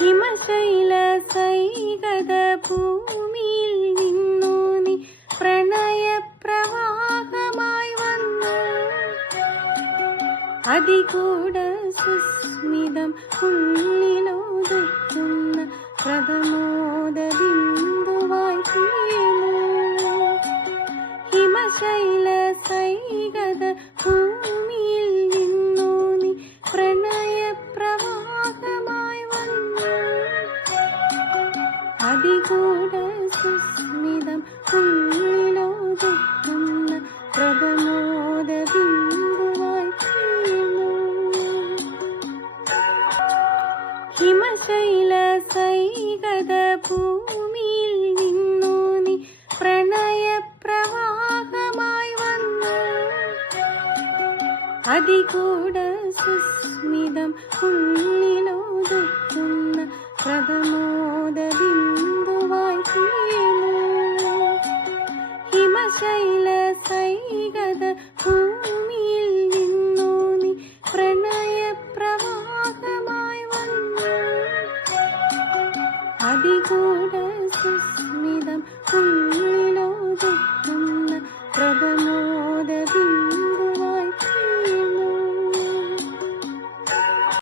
ഹിമശൈല സൈകത ഭൂമിയിൽ നിന്നു നീ പ്രണയപ്രവാഹമായി വന്നു. അതികൂട സുസ്മിതം ഉള്ളിലൊതുക്കുന്ന പ്രഥമോദ ബിന്ദുവായി തീർന്നു. ഹിമശൈല സൈകത ഭൂമിയിൽ നിന്നു നീ പ്രണയപ്രവാഹമായി വന്നു. അതികൂട സുസ്മിതം ഉള്ളിലൊതുക്കുന്ന പ്രഥമോദ ബിന്ദുവായി തീർന്നു. ഹിമശൈല സൈകത ഭൂമിയിൽ നിന്നു നീ പ്രണയപ്രവാഹമായി വന്നു. അതികൂട സുസ്മിതം ഉള്ളിലൊതുക്കുന്ന പ്രഥമോദ ബിന്ദുവായി തീർന്നു. ഹിമശൈല സൈകത ഭൂമിയിൽ നിന്നു നീ പ്രണയപ്രവാഹമായി വന്നു. അതികൂട സുസ്മിതം